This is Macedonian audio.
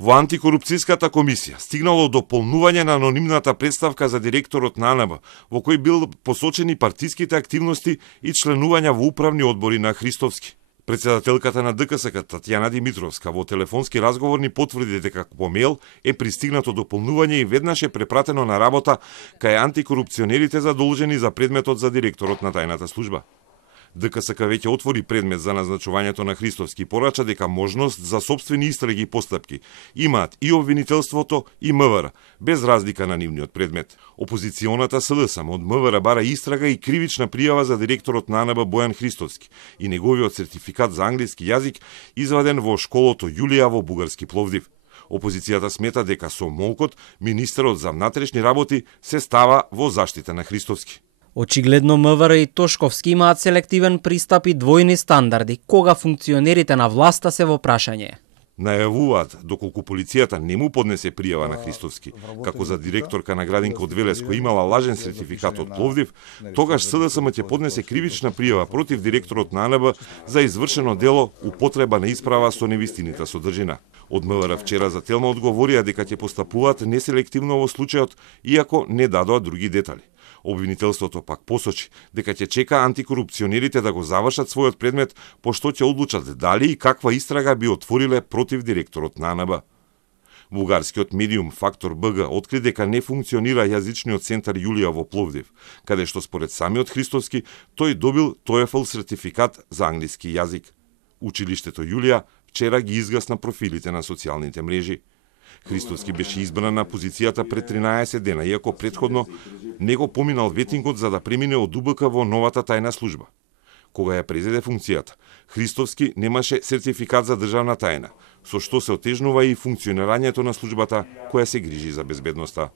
Во антикорупцијската комисија стигнало до полнување на анонимната представка за директорот на АНБ, во кој бил посочени партиските активности и членувања во управни одбори на Христовски. Председателката на ДКСК Татјана Димитровска во телефонски разговор ни потврди дека по мејл е пристигнато дополнување и веднаш е препратено на работа кај антикорупционерите задолжени за предметот за директорот на тајната служба. ДКСК веќе отвори предмет за назначувањето на Христовски, порача дека можност за сопствени истраги и постапки имаат и обвинителството и МВР, без разлика на нивниот предмет. Опозиционата СДСМ од МВР бара истрага и кривична пријава за директорот на АНБ Бојан Христовски и неговиот сертификат за англиски јазик изваден во школото Јулија во бугарски Пловдив. Опозицијата смета дека со молкот министерот за внатрешни работи се става во заштита на Христовски. Очигледно МВР и Тошковски имаат селективен пристап и двојни стандарди, кога функционерите на власта се во прашање. Најавуваат доколку полицијата не му поднесе пријава на Христовски, како за директорка на градинка од Велес која имала лажен сертификат од Пловдив, тогаш СДСМ ќе поднесе кривична пријава против директорот на АНБ за извршено дело употреба на исправа со невистинита содржина. Од МВР вчера за Телма одговорија дека ќе постапуваат неселективно во случајот, иако не дадоа други детали. Обвинителството пак посочи дека ќе чека антикорупционерите да го завршат својот предмет, пошто ќе одлучат дали и каква истрага би отвориле против директорот на АНБ. Бугарскиот медиум Фактор БГ откри дека не функционира јазичниот центар Јулија во Пловдив, каде што според самиот Христовски тој добил TOEFL сертификат за англиски јазик. Училиштето Јулија вчера ги изгасна профилите на социјалните мрежи. Христовски беше избран на позицијата пред 13 дена, иако предходно не го поминал ветингот за да премине од УБК во новата тајна служба. Кога ја презеде функцијата, Христовски немаше сертификат за државна тајна, со што се отежнува и функционирањето на службата која се грижи за безбедноста.